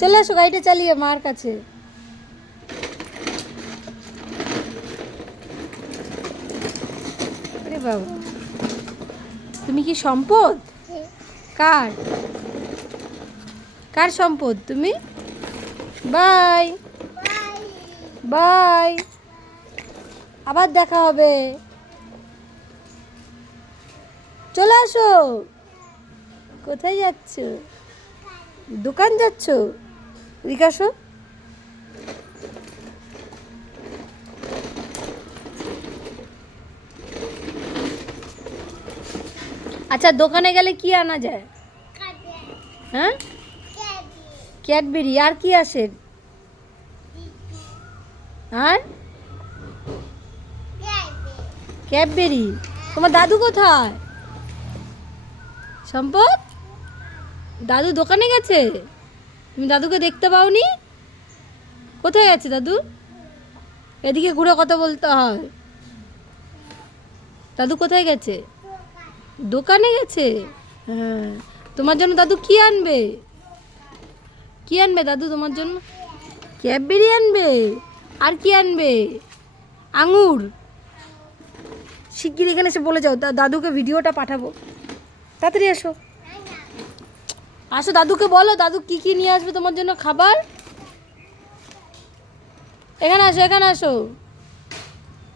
চলে আসো গাড়িটা চালিয়ে মার কাছে। আরে বাবা, তুমি কি সম্পদ? কার কার সম্পদ তুমি? বাই বাই, আবার দেখা হবে। চলে আসো। কোথায় যাচ্ছ? দোকান যাচ্ছ? এদিকে আসো। আচ্ছা, দোকানে গেলে কি আনা যায়? হ্যাঁ, ক্যাডবেরি। আর কি আসে? আর ক্যাডবেরি। তোমার দাদু কোথায়? সম্পদ, দাদু দোকানে গেছে? তুমি দাদুকে দেখতে পাওনি? কোথায় আছে দাদু? এদিকে ঘুরে কথা বলতে হয়। দাদু কোথায় গেছে? দোকানে গেছে। হ্যাঁ, তোমার জন্য দাদু কি আনবে? কি আনবে দাদু তোমার জন্য? ক্যাডবেরি আনবে। আর কি আনবে? আঙুর। শিগগির এখানে এসে বলে যাও, দাদুকে ভিডিওটা পাঠাবো। তাড়াতাড়ি এসো। আসো, দাদুকে বলো দাদু কি কি নিয়ে আসবে তোমার জন্য খাবার। এখানে আসো, এখানে আসো।